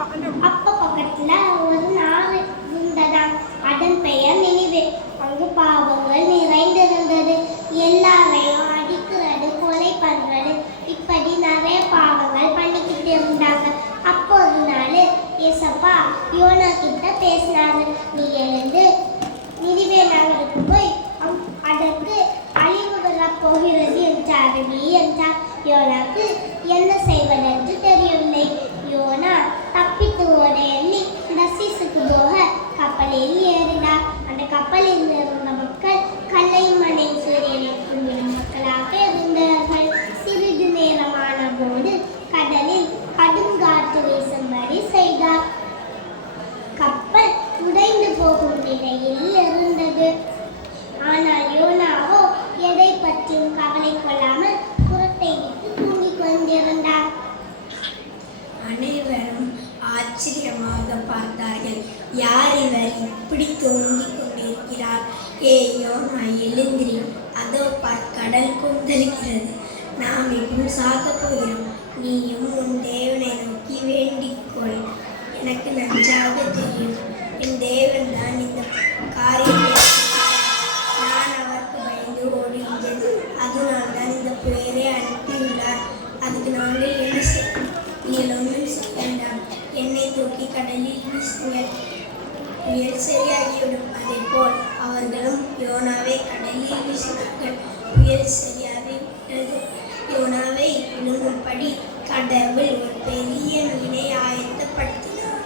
அப்ப பக்கத்துல ஒரு நாடு இருந்ததாம். அதன் பெயர் நினிவே. அங்கு பாவங்கள் நிறைந்திருந்தது. எல்லாரையும் அடிக்கிறது, கொலை பண்றது, இப்படி நிறைய பாவங்கள் பண்ணிக்கிட்டு இருந்தாங்க. அப்போ ஒரு நாள் ஏசப்பா யோனா கிட்ட பேசினாரு. நீ எழுந்து நினிவே நகருக்கு போய் அதற்கு அழிவு வரப்போகிறது என்றார். நீ என்றார். யோனாக்கு என்ன செய்வதென்று தெரியவில்லை. யோனா தப்பித்து ஓட எண்ணி தர்சீசுக்கு போக கப்பலில் ஏறினார். அந்த கப்பலில் இருந்த மக்கள் கல்லையும் மண்ணையும் சூரியனை கும்பிடும் மக்களாக இருந்தார்கள். சிறிது நேரமான போது கடலில் கடுங்காற்று வீசும்படி செய்தார். கப்பல் உடைந்து போகும் நிலையில் இருந்தது. ஆனால் யோனாவோ எதை பற்றியும் கவலை கொள்ளாமல் புறத்தை விட்டு தூங்கிக் கொண்டிருந்தார். அனைவரும் ஆச்சரியமாக பார்த்தார்கள். யார் இவர் இப்படி தூங்கிக் கொண்டிருக்கிறார்? ஏ யோனா, எழுந்திரி, அதோ கடல் கொந்தளிக்கிறது. நாம் இப்போ சாகப் போகிறோம். நீயும் உன் தேவனை நோக்கி வேண்டிக்கொள். எனக்கு நன்றாக தெரியும், என் தேவன் தான் இந்த காரியத்தை நான் அவருக்கு பயந்து ஓடுகின்றேன். அதனால் தான் இந்த புயலை அனுப்பியுள்ளார். அதுக்கு நாங்கள் என்ன செய்வோம்? நீங்கள் ஒன்றும் செய்ய வேண்டாம். என்னை தூக்கி கடலில் வீசுங்கள், புயல் சரியாகிவிடும். அதே போல் அவர்களும் யோனாவை கடலில் வீசினார்கள். புயல் சரியாகிவிட்டது. யோனாவை விழுங்கும்படி கடவுள் ஒரு பெரிய மீனை ஆயத்தப்படுத்தினார்.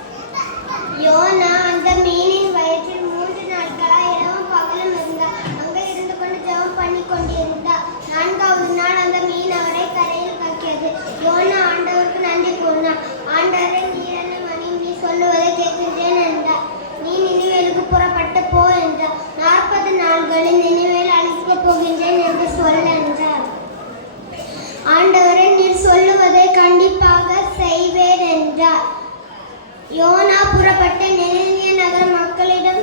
யோனா அந்த மீனின் வயிற்றில் 3 நாட்களாய் இரவும் பகலும் இருந்தார். அங்கே இருந்து கொண்டு ஜெபம் பண்ணி கொண்டிருந்தார். 4வது நாள் அந்த மீன் அவரை கரையில் கக்கியது. யோனா ஆண்டவருக்கு நன்றி கூறினார். ஆண்டவரே, நீர் என்னை மணி நீ சொல்லுவதை கேட்கின்றேன் என்றார். நீ நினிவேலுக்கு புறப்பட்டு போ என்றார். 40 நாட்களில் நினிவேல் அழிக்கப் போகின்றேன் என்று சொல் என்றார். ஆண்டவரே, நீர் சொல்லுவதை கண்டிப்பாக செய்வேன் என்றார். யோனா புறப்பட்டு நினிவே நகர மக்களிடம்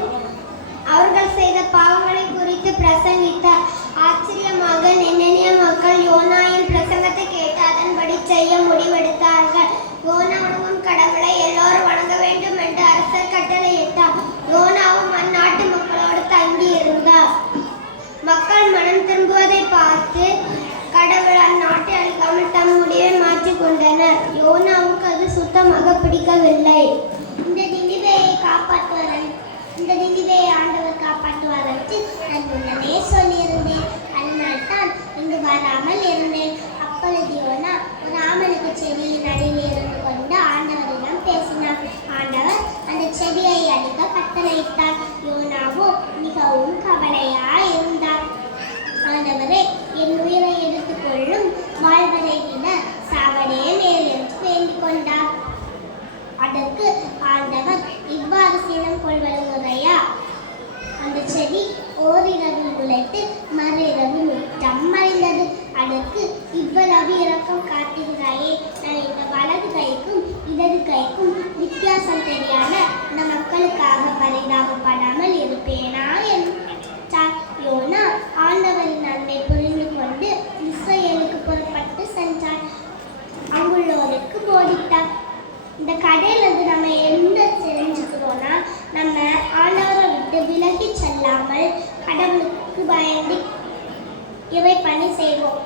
அவர்கள் செய்த பாவங்களை குறித்து பிரசங்கித்தார். ஆச்சரியமாக நினிவே மக்கள் யோனாவின் பிரசங்கத்தை கேட்டு அதன்படி செய்ய முடிவெடுத்தார்கள். யோனா உன் கடவுளை எல்லோரும் வணங்க வேண்டும் என்று அரசர் கட்டளையிட்டார். யோனாவும் அந்நாட்டு மக்களோடு தங்கி இருந்தார். மக்கள் மனம் திரும்புவதை பார்த்து கடவுள் அந்நாட்டை அழிக்காமல் தம் முடிவை மாற்றிக் கொண்டனர். யோனாவுக்கு அது சுத்தமாக பிடிக்கவில்லை. இந்த நினிவேயை ஆண்டவர் காப்பாற்றுவார் என்று நான் முன்னமே சொல்லியிருந்தேன். அதனால் தான் இங்கு வராமல் இருந்தேன். அப்பொழுது யோனா ஒரு ஆமணக்கு செடியின் அடியில் இருந்து கொண்டு ஆண்டவரிடம் பேசினார். ஆண்டவர் அந்த செடியை அழிக்க கட்டளையிட்டார். யோனாவோ மிகவும் கவலையாய் இருந்தார். ஆண்டவரே, என் உயிரை எடுத்துக் கொள்ளும், வாழ்வதை விட சாவடே மேல் என்று வேண்டிக் கொண்டார். அதற்கு ஆண்டவர், இவ்வாறு சீனம் கொள்வது முறையா? அந்த செடி ஓரிரவு முளைத்து மறுஇரவு முற்றம் மறைந்தது. அதற்கு இவ்வளவு இரக்கம் காட்டுகிறாயே, நான் இந்த வலது கைக்கும் இடது கைக்கும் வித்தியாசம் தெரியாத இந்த மக்களுக்காக பரிதாபப்படாமல் இருப்பேனா என்றார். யோனா ஆண்டவரின் அன்பை புரிந்து கொண்டு இஸ்ரவேலுக்கு புறப்பட்டு சென்றார். அங்குள்ளோருக்கு போதித்தார். இந்த கதையிலிருந்து நம்ம என்ன தெரிஞ்சுக்கிறோம்னா, நம்ம ஆண்டவரை விட்டு விலகி செல்லாமல் கடவுளுக்கு பயந்து இவை பணி செய்வோம்.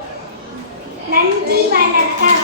நன்றி, வணக்கம்.